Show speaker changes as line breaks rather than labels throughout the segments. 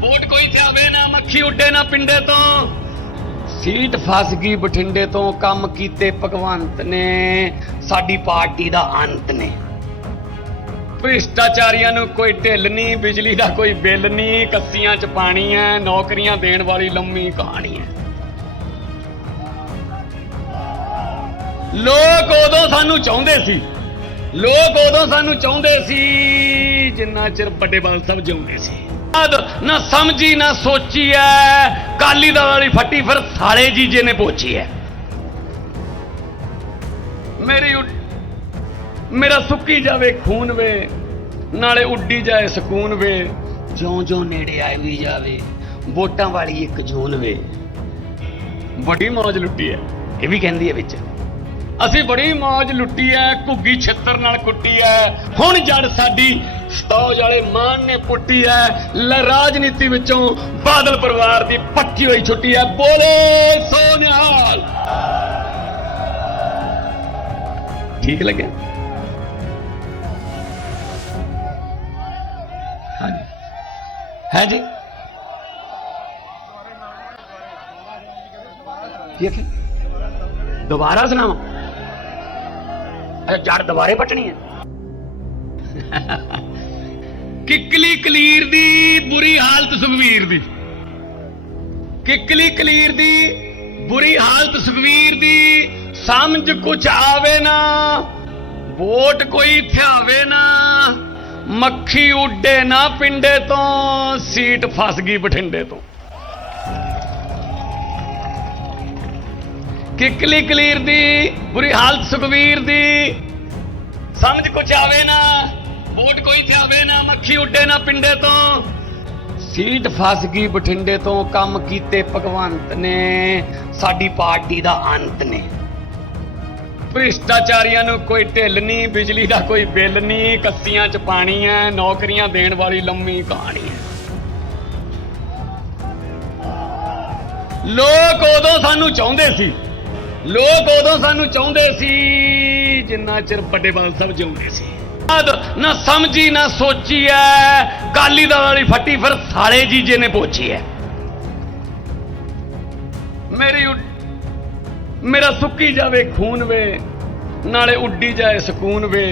Vote ਕੋਈ ਥਿਆਵੇ ਨਾ ਮੱਖੀ ਉੱਡੇ ਨਾ ਪਿੰਡੇ ਤੋਂ। ਸੀਟ ਫਸ ਗਈ ਬਠਿੰਡੇ ਤੋਂ, ਕੰਮ ਕੀਤੇ ਭਗਵੰਤ ਨੇ, ਸਾਡੀ ਪਾਰਟੀ ਦਾ ਅੰਤ ਨੇ। ਭ੍ਰਿਸ਼ਟਾਚਾਰੀਆਂ ਨੂੰ ਕੋਈ ਢਿੱਲ ਨਹੀਂ, ਬਿਜਲੀ ਦਾ ਕੋਈ ਬਿੱਲ ਨਹੀਂ, ਕੱਸੀਆਂ ਚ ਪਾਣੀ ਹੈ ਨੌਕਰੀਆਂ ਦੇਣ ਵਾਲੀ ਲੰਮੀ ਕਹਾਣੀ ਹੈ ਲੋਕ ਉਦੋਂ ਸਾਨੂੰ ਚਾਹੁੰਦੇ ਸੀ, ਲੋਕ ਉਦੋਂ ਸਾਨੂੰ ਚਾਹੁੰਦੇ ਸੀ, ਜਿੰਨਾ ਚਿਰ ਵੱਡੇ ਬਾਲ ਸਾਹਿਬ ਜਿਉਂਦੇ ਸੀ। ਨਾ ਸਮਝੀ, ਨਾ ਸੋਚੀ ਐ। ਕਾਲੀ ਦਾਲ ਵਾਲੀ ਫੱਟੀ ਫਿਰ ਸਾਲੇ ਜੀਜੇ ਨੇ ਪੋਚੀ ਐ। ਮੇਰੀ ਮੇਰਾ ਸੁੱਕੀ ਜਾਵੇ ਖੂਨ ਵੇ, ਨਾਲੇ ਉੱਡੀ ਜਾਏ ਸਕੂਨ ਵੇ। ਜਿਉਂ ਜਿਉਂ ਨੇੜੇ ਆਈ ਵੀ ਜਾਵੇ, ਵੋਟਾਂ ਵਾਲੀ ਇੱਕ ਜੂਨ ਵੇ। ਬੜੀ ਮੌਜ ਲੁੱਟੀ ਐ, ਇਹ ਵੀ ਕਹਿੰਦੀ ਐ ਵਿੱਚ। ਅਸੀਂ ਬੜੀ ਮੌਜ ਲੁੱਟੀ ਐ, ਘੁੱਗੀ ਛਿੱਤਰ ਨਾਲ ਕੁੱਟੀ ਐ। ਹੁਣ ਜੜ ਸਾਡੀ ਸਤੌਜ ਵਾਲੇ ਮਾਨ ਨੇ ਪੁੱਟੀ ਐ। ਲੈ ਰਾਜਨੀਤੀ ਵਿੱਚੋਂ ਬਾਦਲ ਪਰਿਵਾਰ ਦੀ ਪੱਕੀ ਹੋਈ ਛੁੱਟੀ ਐ। ਬੋਲੇ ਸੋ ਨਿਹਾਲ ਠੀਕ ਲੱਗਿਆ? ਹਾਂਜੀ। ਹੈ ਜੀ? ਠੀਕ ਹੈ ਦੁਬਾਰਾ ਸੁਣਾਵਾਂ ਅੱਛਾ ਜੜ ਦੁਬਾਰੇ ਪਟਣੀ ਹੈ। ਕਿੱਕਲੀ ਕਲੀਰ ਦੀ ਬੁਰੀ ਹਾਲਤ ਸੁਖਵੀਰ ਦੀ। ਕਿੱਕਲੀ ਕਲੀਰ ਦੀ ਬੁਰੀ ਹਾਲਤ ਸੁਖਵੀਰ ਦੀ ਸਮਝ ਕੁਛ ਆਵੇ ਨਾ, ਵੋਟ ਕੋਈ ਥਿਆਵੇ ਨਾ, ਮੱਖੀ ਉੱਡੇ ਨਾ ਪਿੰਡੇ ਤੋਂ, ਸੀਟ ਫਸ ਗਈ ਬਠਿੰਡੇ ਤੋਂ। ਕਿੱਕਲੀ ਕਲੀਰ ਦੀ ਬੁਰੀ ਹਾਲਤ ਸੁਖਵੀਰ ਦੀ ਸਮਝ ਕੁਛ ਆਵੇ ਨਾ, ਵੋਟ ਕੋਈ ਆਵੇ ਨਾ, ਮੱਖੀ ਉੱਡੇ ਨਾ ਪਿੰਡੇ ਤੋਂ। ਸੀਟ ਫਸ ਗਈ ਬਠਿੰਡੇ ਤੋਂ, ਕੰਮ ਕੀਤੇ ਭਗਵੰਤ ਨੇ, ਸਾਡੀ ਪਾਰਟੀ ਦਾ ਅੰਤ ਨੇ। ਭ੍ਰਿਸ਼ਟਾਚਾਰੀਆਂ ਨੂੰ ਕੋਈ ਢਿੱਲ ਨਹੀਂ, ਬਿਜਲੀ ਦਾ ਕੋਈ ਬਿੱਲ ਨਹੀਂ, ਕੱਸੀਆਂ ਚ ਪਾਣੀ ਹੈ, ਨੌਕਰੀਆਂ ਦੇਣ ਵਾਲੀ ਲੰਮੀ ਕਹਾਣੀ ਹੈ। ਲੋਕ ਉਦੋਂ ਸਾਨੂੰ ਚਾਹੁੰਦੇ ਸੀ, ਲੋਕ ਉਦੋਂ ਸਾਨੂੰ ਚਾਹੁੰਦੇ ਸੀ ਜਿੰਨਾ ਚਿਰ ਵੱਡੇ ਬਾਲ ਸਾਹਿਬ ਜਿਉਂਦੇ ਸੀ। ਨਾ ਸਮਝੀ, ਨਾ ਸੋਚੀ ਐ। ਕਾਲੀ ਦਾਲ ਵਾਲੀ ਫੱਟੀ ਫਿਰ ਸਾਲੇ ਜੀਜੇ ਨੇ ਪੋਚੀ ਐ। ਮੇਰੀ ਮੇਰਾ ਸੁੱਕੀ ਜਾਵੇ ਖੂਨ ਵੇ, ਨਾਲੇ ਉੱਡੀ ਜਾਏ ਸਕੂਨ ਵੇ।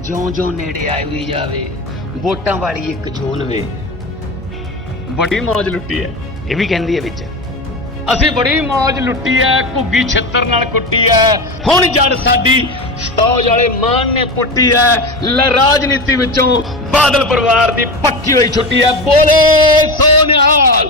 ਜਿਉਂ ਜਿਉਂ ਨੇੜੇ ਆਈ ਵੀ ਜਾਵੇ, ਵੋਟਾਂ ਵਾਲੀ ਇੱਕ ਜੂਨ ਵੇ। ਬੜੀ ਮੌਜ ਲੁੱਟੀ ਐ, ਇਹ ਵੀ ਕਹਿੰਦੀ ਐ ਵਿੱਚ। ਅਸੀਂ ਬੜੀ ਮੌਜ ਲੁੱਟੀ ਐ, ਘੁੱਗੀ ਛਿੱਤਰ ਨਾਲ ਕੁੱਟੀ ਐ। ਹੁਣ ਜੜ ਸਾਡੀ ਸਤੌਜ ਵਾਲੇ ਮਾਨ ਨੇ ਪੁੱਟੀ ਹੈ। ਲੈ ਰਾਜਨੀਤੀ ਵਿੱਚੋਂ ਬਾਦਲ ਪਰਿਵਾਰ ਦੀ ਪੱਕੀ ਹੋਈ ਛੁੱਟੀ ਹੈ। ਬੋਲੇ ਸੋਨਿਹਾਲ